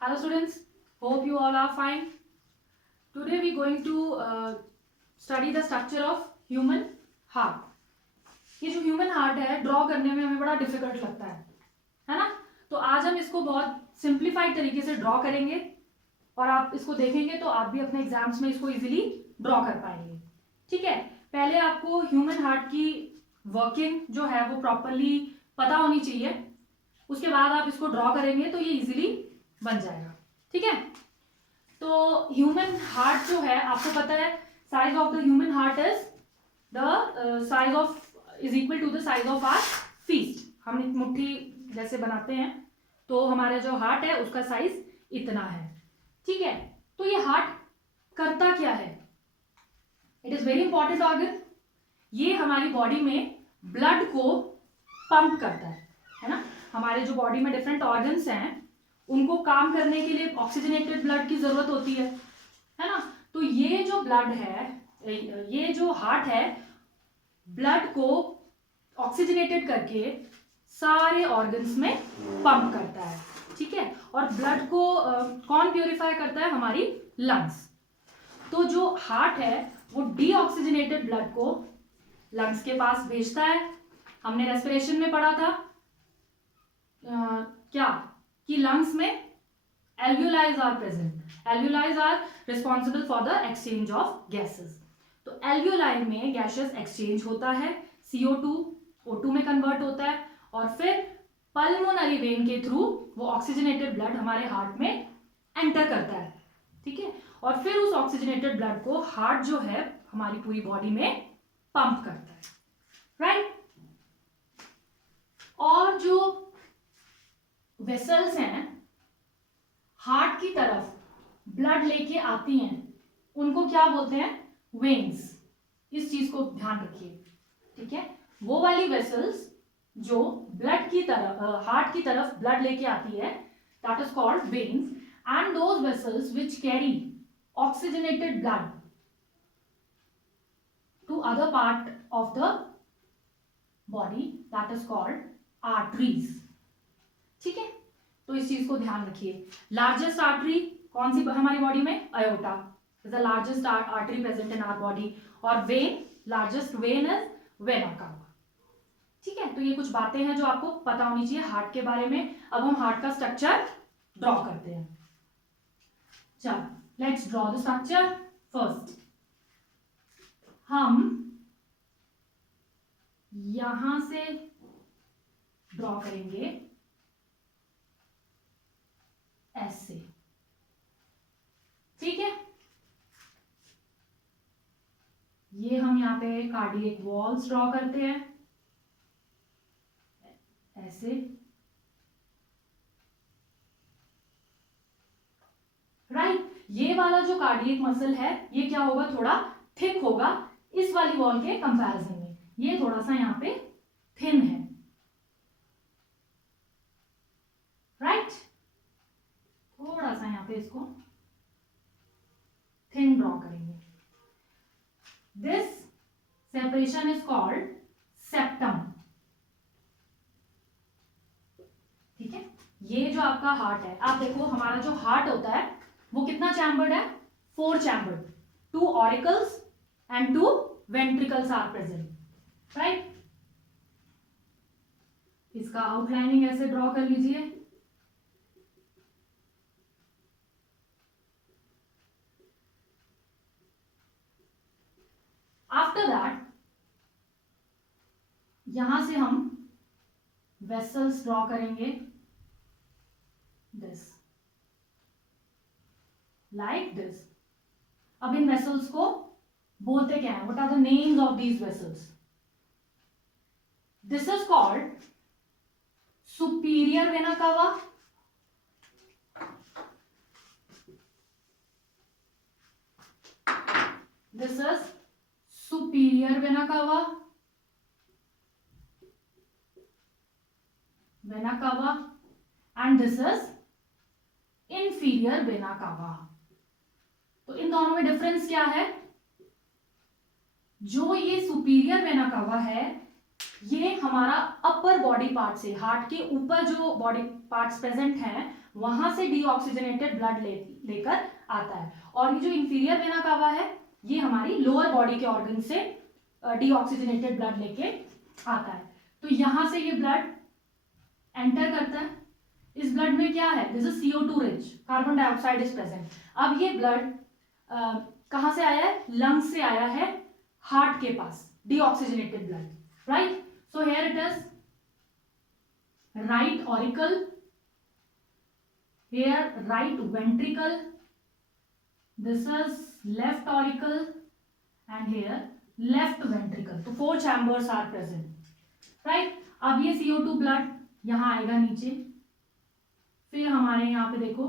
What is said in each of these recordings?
Hello students, hope you all are fine. Today we going to study the structure of human heart. ये जो human heart है draw करने में हमें बड़ा डिफिकल्ट लगता है ना? तो आज हम इसको बहुत सिंप्लीफाइड तरीके से ड्रॉ करेंगे और आप इसको देखेंगे तो आप भी अपने एग्जाम्स में इसको इजीली ड्रॉ कर पाएंगे. ठीक है, पहले आपको ह्यूमन हार्ट की वर्किंग जो है वो प्रॉपरली पता होनी चाहिए. उसके बाद आप इसको ड्रॉ करेंगे तो ये इजीली बन जाएगा. ठीक है, तो ह्यूमन हार्ट जो है आपको पता है size of the human heart is the size of is equal to the size of our fist. हम एक मुट्ठी जैसे बनाते हैं तो हमारा जो हार्ट है उसका साइज इतना है. ठीक है, तो ये हार्ट करता क्या है? It is very important organ. ये हमारी बॉडी में ब्लड को पंप करता है ना. हमारे जो बॉडी में डिफरेंट ऑर्गन्स हैं उनको काम करने के लिए ऑक्सीजनेटेड ब्लड की जरूरत होती है ना. तो ये जो ब्लड है, ये जो हार्ट है, ब्लड को ऑक्सीजनेटेड करके सारे ऑर्गन्स में पंप करता है. ठीक है, और ब्लड को कौन प्यूरिफाई करता है? हमारी लंग्स. तो जो हार्ट है वो डीऑक्सीजनेटेड ब्लड को लंग्स के पास भेजता है. हमने रेस्पिरेशन में पढ़ा था क्या कि लंग्स में alveoli are present. Alveoli are responsible for the exchange of gases. तो एल्वियोलाई में गैसेस एक्सचेंज होता है, CO2 O2 में कन्वर्ट होता है और फिर पल्मोनरी वेन के थ्रू वो ऑक्सीजनेटेड ब्लड हमारे हार्ट में एंटर करता है. ठीक है, और फिर उस ऑक्सीजनेटेड ब्लड को हार्ट जो है हमारी पूरी बॉडी में पंप करता है. राइट. और जो वेसल्स हैं हार्ट की तरफ ब्लड लेके आती हैं उनको क्या बोलते हैं? वेन्स. इस चीज को ध्यान रखिए. ठीक है, वो वाली वेसल्स जो ब्लड की तरफ हार्ट की तरफ ब्लड लेके आती है that is called veins. And those vessels which carry oxygenated blood to other part of the body that is called arteries. ठीक है, तो इस चीज को ध्यान रखिए. लार्जेस्ट आर्टरी कौन सी हमारी बॉडी में? Aorta is the largest artery present in our body. और vein, largest vein is vena cava. ठीक है, तो ये कुछ बातें हैं जो आपको पता होनी चाहिए हार्ट के बारे में. अब हम हार्ट का स्ट्रक्चर ड्रॉ करते हैं. चलो let's draw the structure. First हम यहां से ड्रॉ करेंगे ऐसे. ठीक है, ये हम यहाँ पे कार्डियक वॉल्स ड्रॉ करते हैं ऐसे. राइट. ये वाला जो कार्डियक मसल है ये क्या होगा? थोड़ा थिक होगा इस वाली वॉल के कंपैरिजन में. ये थोड़ा सा यहाँ पे थिन है. राइट. थोड़ा सा यहाँ पे इसको थिन ड्रॉ करेंगे. This separation is called septum. ठीक है, ये जो आपका हार्ट है, आप देखो हमारा जो हार्ट होता है वो कितना चैम्बर्ड है? 4 chambered. 2 auricles and 2 ventricles are present. Right. इसका आउटलाइनिंग ऐसे ड्रॉ कर लीजिए. आफ्टर दैट यहां से हम वेसल्स ड्रॉ करेंगे दिस, लाइक दिस. अब इन वेसल्स को बोलते क्या है? What are the names of these vessels? This is called superior vena cava. This is superior vena cava, and this is inferior vena cava. तो इन दोनों में डिफरेंस क्या है? जो ये सुपीरियर वेना कावा है ये हमारा अपर बॉडी पार्ट से, हार्ट के ऊपर जो बॉडी पार्ट्स प्रेजेंट हैं वहां से डीऑक्सीजनेटेड ब्लड लेकर आता है। और ये जो इंफीरियर वेना कावा है ये हमारी लोअर बॉडी के ऑर्गन से डीऑक्सीजनेटेड ब्लड लेके आता है। तो यहां से ये ब्लड एंटर करता है। इस ब्लड में क्या है, this is CO2 rich, carbon dioxide is present. अब ये ब्लड कहां से आया है, लंग्स से आया है हार्ट के पास, deoxygenated blood, right. So here it is right auricle, here right ventricle, this is left auricle and here left ventricle. तो 4 chambers are present, right। अब ये CO2 ब्लड यहाँ आएगा नीचे, फिर हमारे यहाँ पे देखो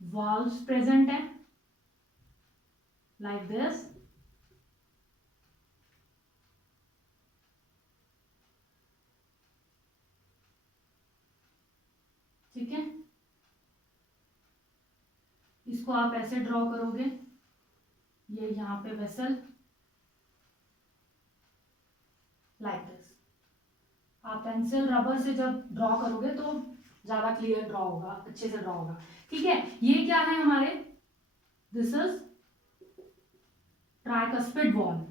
वाल्व्स प्रेजेंट है लाइक दिस, ठीक है। इसको आप ऐसे ड्रॉ करोगे, ये यहाँ पे वेसल लाइक दिस। आप पेंसिल रबर से जब ड्रॉ करोगे तो ज्यादा क्लियर ड्रॉ होगा, अच्छे से ड्रॉ होगा, ठीक है। ये क्या है हमारे, दिस इज ट्राइकस्पिड वॉल।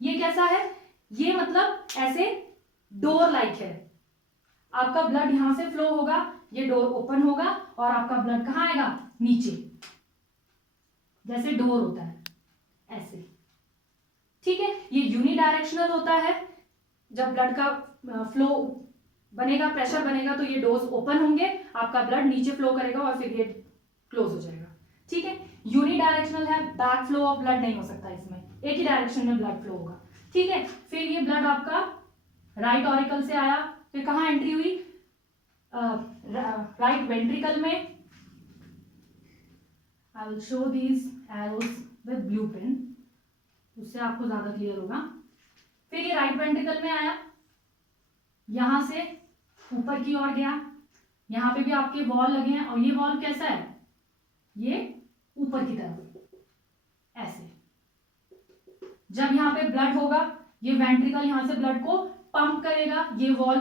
ये कैसा है, ये मतलब ऐसे डोर लाइक है, आपका ब्लड यहां से फ्लो होगा, ये डोर ओपन होगा और आपका ब्लड कहाँ आएगा, नीचे, जैसे डोर होता है ऐसे, ठीक है। ये यूनिडायरेक्शनल होता है, जब ब्लड का फ्लो बनेगा, प्रेशर बनेगा तो ये डोर्स ओपन होंगे, आपका ब्लड नीचे फ्लो करेगा और फिर ये क्लोज हो जाएगा, ठीक है। यूनिडायरेक्शनल है, बैक फ्लो ऑफ ब्लड नहीं हो सकता इसमें, एक ही डायरेक्शन में ब्लड फ्लो होगा, ठीक है। फिर ये ब्लड आपका राइट ऑरिकल से आया, फिर कहाँ एंट्री हुई, राइट वेंट्रिकल में। I will show these arrows with blue pen, उससे आपको ज्यादा क्लियर होगा। फिर ये राइट वेंट्रिकल में आया, यहां से ऊपर की ओर गया, यहां पे भी आपके वॉल लगे हैं और ये वॉल कैसा है, ये ऊपर की तरफ ऐसे। जब यहाँ पे ब्लड होगा, ये वेंट्रिकल यहां से ब्लड को पंप करेगा, ये वॉल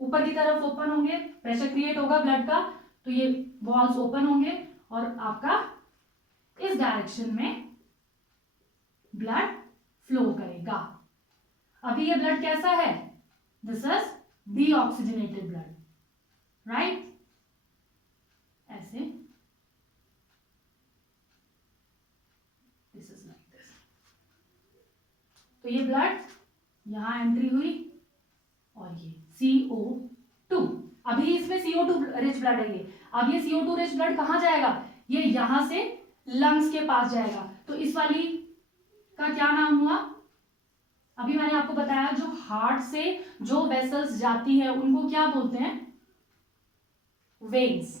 ऊपर की तरफ ओपन होंगे, प्रेशर क्रिएट होगा ब्लड का, तो ये वॉल्स ओपन होंगे और आपका इस डायरेक्शन में ब्लड फ्लो करेगा। अभी ये ब्लड कैसा है, this is deoxygenated blood, right, ऐसे, दिस इज लाइक दिस। तो ये ब्लड यहां एंट्री हुई और ये CO2, अभी इसमें CO2 रिच ब्लड है ये। अब ये CO2 रिच ब्लड कहां जाएगा, ये यहां से लंग्स के पास जाएगा। तो इस वाली का क्या नाम हुआ, अभी मैंने आपको बताया जो हार्ट से जो वेसल्स जाती है उनको क्या बोलते हैं, वेन्स,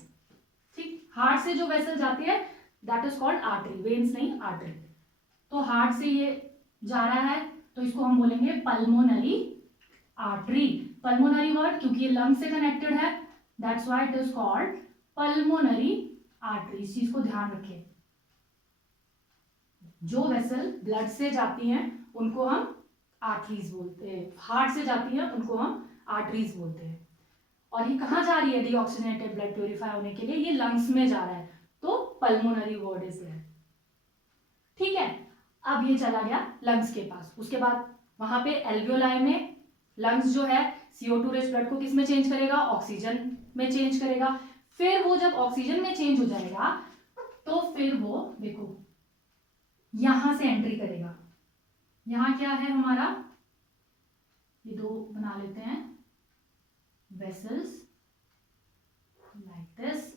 ठीक। हार्ट से जो वेसल जाती है that is called artery, veins नहीं आर्टरी। तो हार्ट से ये जा रहा है तो इसको हम बोलेंगे पल्मोनरी आर्टरी। पल्मोनरी वर्ड क्योंकि ये लंग से कनेक्टेड है, that's why it is called pulmonary artery. इस चीज को ध्यान रखें, जो वेसल ब्लड से जाती हैं उनको हम आर्टरीज बोलते हैं, हार्ट से जाती हैं उनको हम आर्टरीज बोलते हैं। और ये कहाँ जा रही है डीऑक्सीजनेटेड ब्लड प्योरीफाई होने के लिए, ये लंग्स में जा रहा है, तो पल्मोनरी वर्ड इज देयर, ठीक है। अब ये चला गया लंग्स के पास, उसके बाद वहां पे एल्वियोलाई में लंग्स जो है CO2 रिच ब्लड को किस में चेंज करेगा, ऑक्सीजन में चेंज करेगा। फिर वो जब ऑक्सीजन में चेंज हो जाएगा तो फिर वो देखो यहां से एंट्री करेगा। यहां क्या है हमारा, ये दो बना लेते हैं वेसल्स लाइक दिस,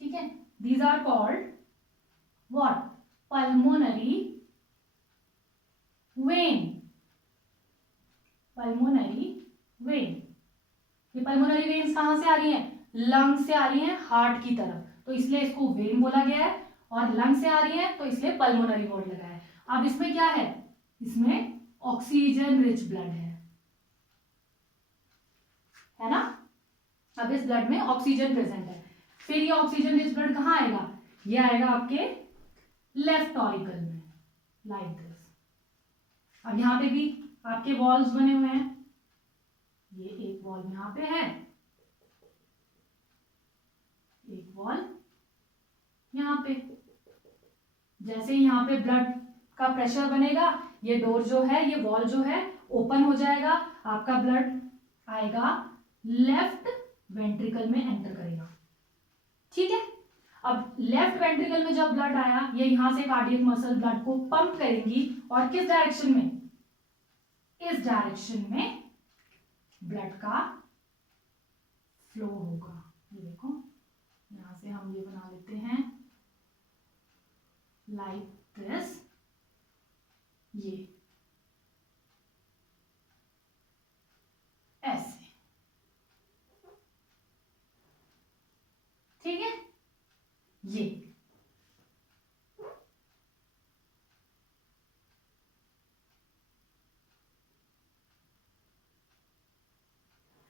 ठीक है। These are called what, pulmonary vein, pulmonary vein. ये पल्मोनरी वेन्स कहां से आ रही हैं, लंग से आ रही हैं हार्ट की तरफ, तो इसलिए इसको वेन बोला गया है। और लंग से आ रही है तो इसलिए पल्मोनरी वर्ड लगा है। अब इसमें क्या है, इसमें ऑक्सीजन रिच ब्लड है ना। अब इस ब्लड में ऑक्सीजन प्रेजेंट है। फिर ये ऑक्सीजन रिच ब्लड कहाँ आएगा, ये आएगा आपके लेफ्ट ऑरिकल में लाइक दिस, अब यहाँ पे भी आपके वॉल्स बने हुए हैं, ये एक वॉल यहाँ पे है, एक वॉल यहाँ पे। जैसे ही यहाँ पे ब्लड का प्रेशर बनेगा, ये डोर जो है, ये वॉल जो है ओपन हो जाएगा, आपका ब्लड आएगा लेफ्ट वेंट्रिकल में एंटर करेगा। ठीक है, अब लेफ्ट वेंट्रिकल में जब ब्लड आया, ये यहां से कार्डियक मसल ब्लड को पंप करेंगी और किस डायरेक्शन में, इस डायरेक्शन में ब्लड का फ्लो होगा। ये देखो, यहां से हम ये बना लेते हैं लाइक दिस, ये ऐसे, ठीक है, ये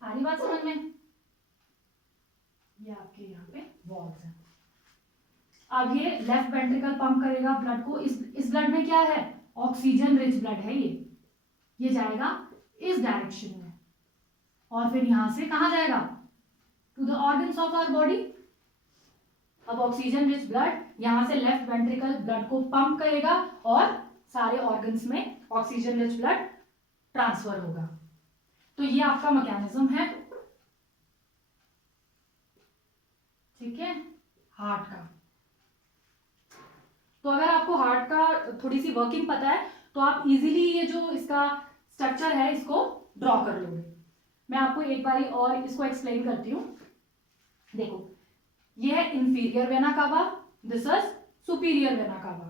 आ रही बात समझ में। ये आपके यहाँ पे वॉल्स हैं। अब ये लेफ्ट वेंट्रिकल पंप करेगा ब्लड को, इस ब्लड में क्या है, ऑक्सीजन रिच ब्लड है, ये जाएगा इस डायरेक्शन में और फिर यहां से कहा जाएगा, to the organs of our body. अब ऑक्सीजन रिच ब्लड यहां से लेफ्ट वेंट्रिकल ब्लड को पंप करेगा और सारे ऑर्गन्स में ऑक्सीजन रिच ब्लड ट्रांसफर होगा। तो ये आपका मैकेनिज्म है, ठीक है, हार्ट का। तो अगर आपको हार्ट का थोड़ी सी वर्किंग पता है तो आप इजीली ये जो इसका स्ट्रक्चर है इसको ड्रॉ कर लोगे। मैं आपको एक बारी और इसको एक्सप्लेन करती हूँ। देखो, ये है inferior vena cava, this is superior vena कावा।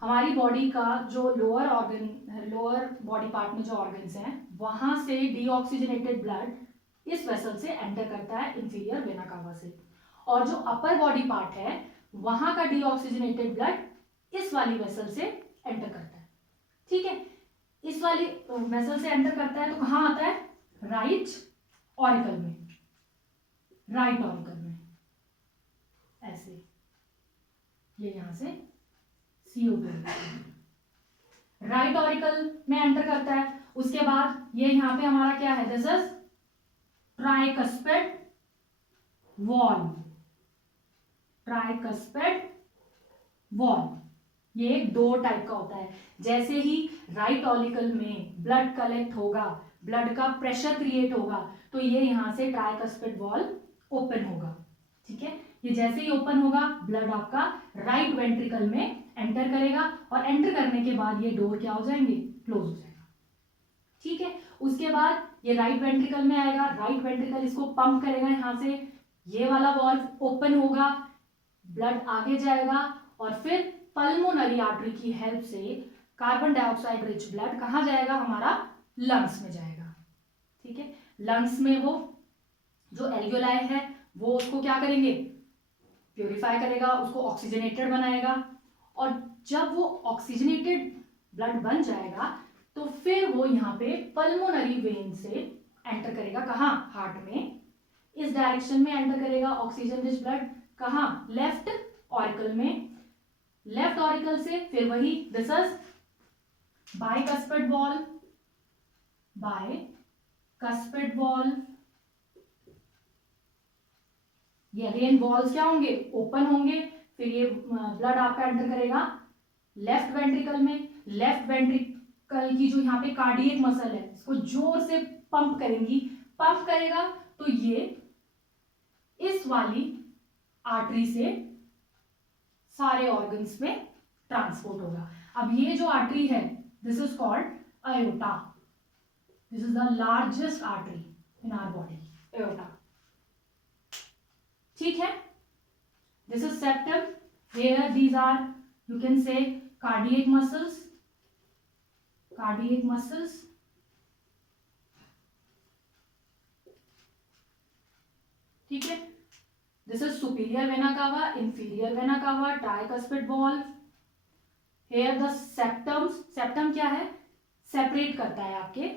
हमारी बॉडी का जो lower organ, lower body part में जो ऑर्गन्स हैं, वहां से डीऑक्सीजनेटेड ब्लड इस वेसल से एंटर करता है इंफीरियर वेना कावा से, और जो अपर बॉडी पार्ट है वहां का डीऑक्सीजनेटेड ब्लड इस वाली वेसल से एंटर करता है। ठीक है, इस वाली वेसल से एंटर करता है तो कहां आता है, राइट ऑरिकल में, राइट ऑरिकल में, ऐसे ये यहां से सीओ राइट ऑरिकल में एंटर करता है। उसके बाद ये यहां पे हमारा क्या है, this is tricuspid wall, tricuspid wall. ये एक डोर टाइप का होता है। जैसे ही राइट ऑरिकल में ब्लड कलेक्ट होगा, ब्लड का प्रेशर क्रिएट होगा, तो ये यहां से ट्राइकस्पिड वॉल ओपन होगा। ठीक है, ये जैसे ही ओपन होगा ब्लड आपका राइट वेंट्रिकल में एंटर करेगा और एंटर करने के बाद ये डोर क्या हो जाएंगे, क्लोज हो जाएगा। ठीक है, उसके बाद ये राइट वेंट्रिकल में आएगा, राइट वेंट्रिकल इसको पंप करेगा, यहां से ये वाला वॉल्व ओपन होगा, ब्लड आगे जाएगा और फिर पल्मोनरी आर्टरी की हेल्प से कार्बन डाइऑक्साइड रिच ब्लड कहां जाएगा, हमारा लंग्स में जाएगा। ठीक है, लंग्स में वो जो एल्वियोलाई है वो उसको क्या करेंगे, प्योरीफाई करेगा, उसको ऑक्सीजनेटेड बनाएगा, और जब वो ऑक्सीजनेटेड ब्लड बन जाएगा तो फिर वो यहाँ पे पल्मोनरी वेन से एंटर करेगा, कहाँ, हार्ट में, इस डायरेक्शन में एंटर करेगा ऑक्सीजन रिच ब्लड, कहाँ, लेफ्ट ऑरिकल में, लेफ्ट ऑरिकल से फिर वही this is bicuspid valve, bicuspid valve, ये अगेन वॉल्स क्या होंगे, ओपन होंगे, फिर ये ब्लड आपका एंटर करेगा लेफ्ट वेंट्रिकल में, लेफ्ट वेंट्रिकल की जो यहाँ पे कार्डियक मसल है इसको जोर से पंप करेंगी, पंप करेगा तो ये इस वाली आर्टरी से सारे ऑर्गन्स में ट्रांसपोर्ट होगा। अब ये जो आर्टरी है this is called aorta, this is the largest artery in our body, aorta। ठीक है, this is septum, here these are you can say cardiac muscles, cardiac muscles, ठीक है, this is superior vena cava, inferior vena cava, tricuspid valve, here the septums, septum क्या है, separate करता है आपके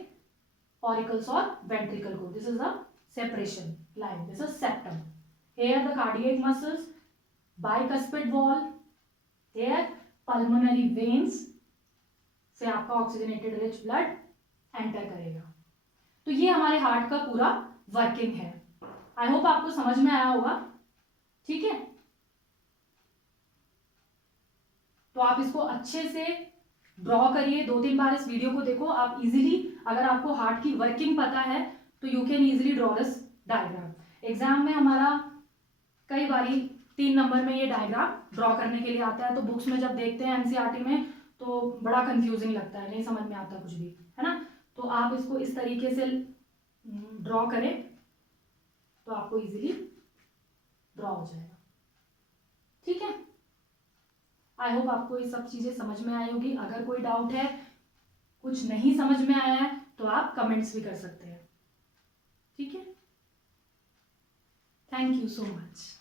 auricles और वेंट्रिकल को, this is the separation line, this is septum, here the cardiac muscles, bicuspid valve, here pulmonary veins, से आपका oxygenated rich blood enter करेगा। तो ये हमारे हार्ट का पूरा वर्किंग है। आई होप आपको समझ में आया होगा। ठीक है, तो आप इसको अच्छे से ड्रॉ करिए, 2-3 बार इस वीडियो को देखो। आप इजीली, अगर आपको हार्ट की वर्किंग पता है तो you can easily draw this diagram. Exam में हमारा कई बारी 3 नंबर में ये डायग्राम ड्रॉ करने के लिए आता है, तो बुक्स में जब देखते हैं एनसीईआरटी में तो बड़ा कंफ्यूजिंग लगता है, नहीं समझ में आता कुछ भी, है ना। तो आप इसको इस तरीके से ड्रॉ करें तो आपको इजीली ड्रॉ हो जाएगा। ठीक है, आई होप आपको ये सब चीज़ें समझ में आई होगी। अगर कोई डाउट है, कुछ नहीं समझ में आया है, तो आप कमेंट्स भी कर सकते हैं। ठीक है, थैंक यू सो मच।